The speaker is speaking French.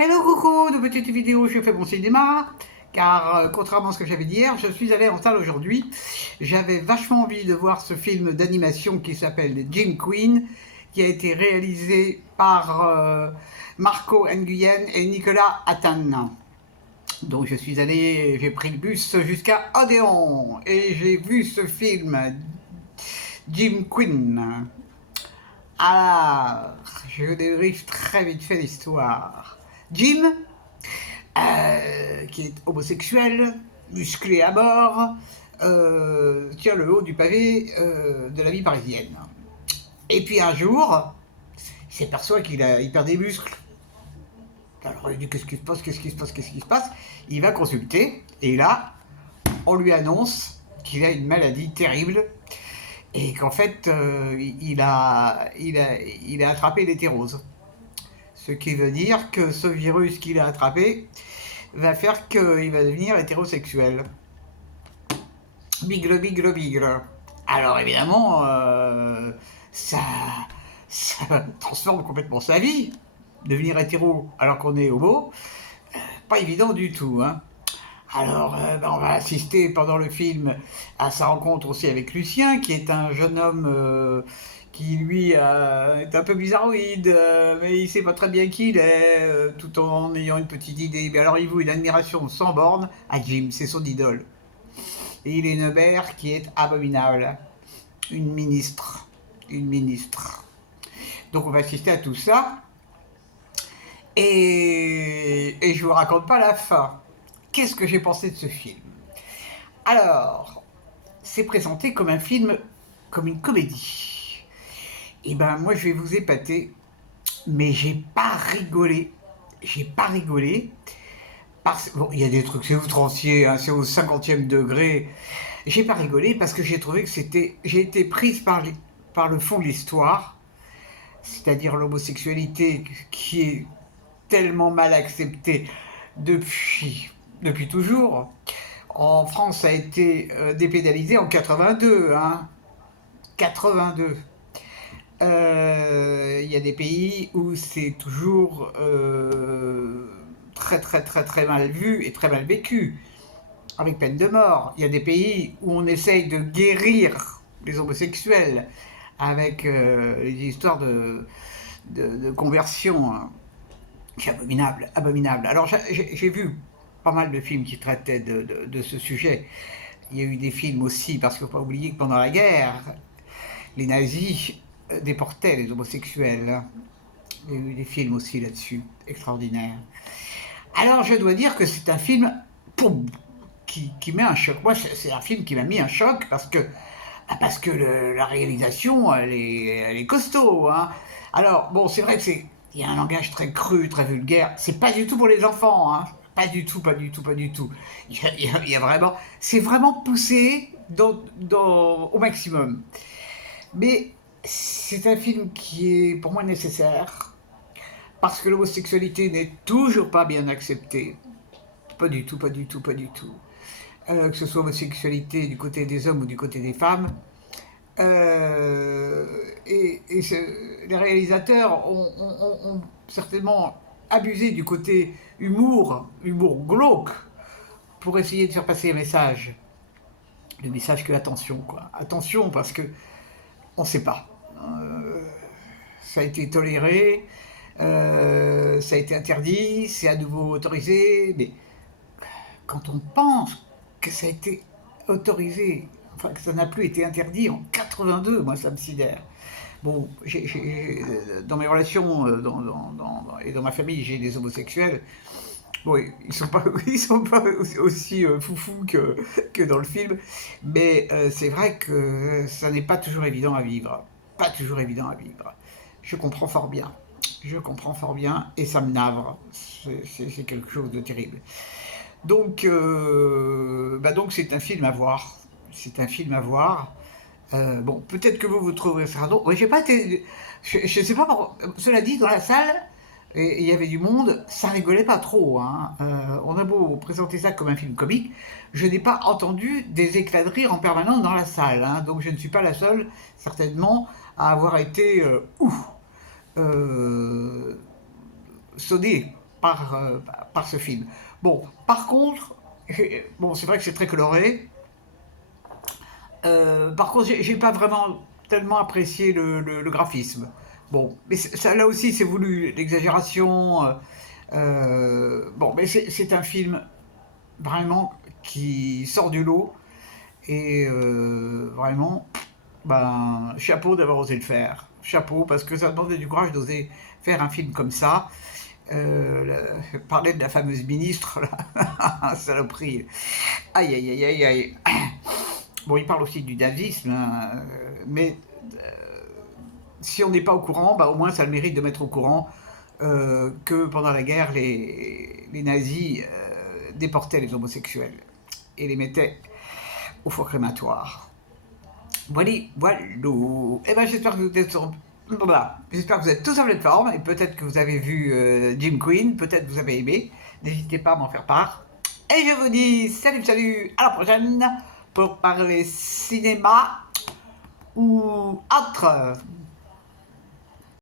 Hello coucou, de petite vidéo, je fais mon cinéma, car contrairement à ce que j'avais dit hier, je suis allé en salle aujourd'hui. J'avais vachement envie de voir ce film d'animation qui s'appelle Jim Queen, qui a été réalisé par Marco Nguyen et Nicolas Attan. Donc je suis allé, j'ai pris le bus jusqu'à Odéon, et j'ai vu ce film, Jim Queen. Alors, je débriefe très vite fait l'histoire. Jim, qui est homosexuel, musclé à mort, tient le haut du pavé de la vie parisienne. Et puis un jour, il s'aperçoit qu'il perd des muscles. Alors il dit qu'est-ce qui se passe, qu'est-ce qui se passe, qu'est-ce qui se passe. Il va consulter et là, on lui annonce qu'il a une maladie terrible et qu'en fait, il a attrapé l'hétérose. Ce qui veut dire que ce virus qu'il a attrapé va faire qu'il va devenir hétérosexuel. Bigle, bigle, bigle. Alors évidemment, ça, ça transforme complètement sa vie. Devenir hétéro alors qu'on est homo, pas évident du tout, hein. Alors, on va assister pendant le film à sa rencontre aussi avec Lucien, qui est un jeune homme qui, lui, est un peu bizarroïde, mais il sait pas très bien qui il est, tout en ayant une petite idée. Mais alors, il voue une admiration sans borne à Jim, c'est son idole. Et il est une mère qui est abominable. Une ministre. Une ministre. Donc, on va assister à tout ça. Et je vous raconte pas la fin. Qu'est-ce que j'ai pensé de ce film? Alors, c'est présenté comme un film, comme une comédie. Et ben moi je vais vous épater, mais j'ai pas rigolé. J'ai pas rigolé. Bon, il y a des trucs, c'est outrancier, hein, c'est au 50e degré. J'ai pas rigolé parce que j'ai trouvé que j'ai été prise par le fond de l'histoire, c'est-à-dire l'homosexualité qui est tellement mal acceptée depuis toujours. En France, ça a été dépénalisé en 82, hein. 82. Il y a des pays où c'est toujours très très très très mal vu et très mal vécu, avec peine de mort. Il y a des pays où on essaye de guérir les homosexuels avec les histoires de conversion, hein. C'est abominable, abominable. Alors j'ai vu pas mal de films qui traitaient de ce sujet. Il y a eu des films aussi, parce qu'il ne faut pas oublier que pendant la guerre, les nazis déportaient les homosexuels. Il y a eu des films aussi là-dessus, extraordinaires. Alors je dois dire que c'est un film qui met un choc. Moi, c'est un film qui m'a mis un choc parce que la réalisation, elle est costaud, hein. Alors, bon, c'est vrai que il y a un langage très cru, très vulgaire. C'est pas du tout pour les enfants, hein. Pas du tout, pas du tout, pas du tout. Il y a vraiment, c'est vraiment poussé au maximum. Mais c'est un film qui est pour moi nécessaire parce que l'homosexualité n'est toujours pas bien acceptée. Pas du tout, pas du tout, pas du tout. Que ce soit l'homosexualité du côté des hommes ou du côté des femmes. Euh, les réalisateurs ont certainement abusé du côté humour glauque, pour essayer de faire passer un message. Le message que attention, quoi. Attention, parce que on ne sait pas. Ça a été toléré, ça a été interdit, c'est à nouveau autorisé, mais quand on pense que ça a été autorisé, enfin que ça n'a plus été interdit en 82, moi ça me sidère. Bon, dans mes relations et dans ma famille, j'ai des homosexuels. Bon, ils sont pas aussi foufous que dans le film, mais c'est vrai que ça n'est pas toujours évident à vivre. Pas toujours évident à vivre. Je comprends fort bien. Je comprends fort bien et ça me navre. C'est quelque chose de terrible. Donc c'est un film à voir. C'est un film à voir. Bon, peut-être que vous trouverez ça drôle. Ouais, j'ai pas été. Je sais pas. Cela dit, dans la salle, et il y avait du monde, ça rigolait pas trop, hein. On a beau présenter ça comme un film comique, je n'ai pas entendu des éclats de rire en permanence dans la salle, hein. Donc je ne suis pas la seule, certainement, à avoir été euh, sonnée. par ce film. Bon, par contre, bon, c'est vrai que c'est très coloré. Par contre, j'ai pas vraiment tellement apprécié le graphisme. Bon, mais ça, là aussi, c'est voulu, l'exagération. Bon, mais c'est un film vraiment qui sort du lot. Et vraiment, ben, chapeau d'avoir osé le faire. Chapeau, parce que ça demandait du courage d'oser faire un film comme ça. Parler de la fameuse ministre, là, saloperie. Aïe, aïe, aïe, aïe, aïe. Bon, il parle aussi du nazisme, hein, mais si on n'est pas au courant, bah, au moins ça a le mérite de mettre au courant que pendant la guerre, les nazis déportaient les homosexuels et les mettaient au four crématoire. Voilà, voilà. Eh ben, j'espère que vous êtes voilà. J'espère que vous êtes tous en pleine forme et peut-être que vous avez vu Jim Queen, peut-être que vous avez aimé. N'hésitez pas à m'en faire part. Et je vous dis salut, salut, à la prochaine pour parler cinéma ou autre.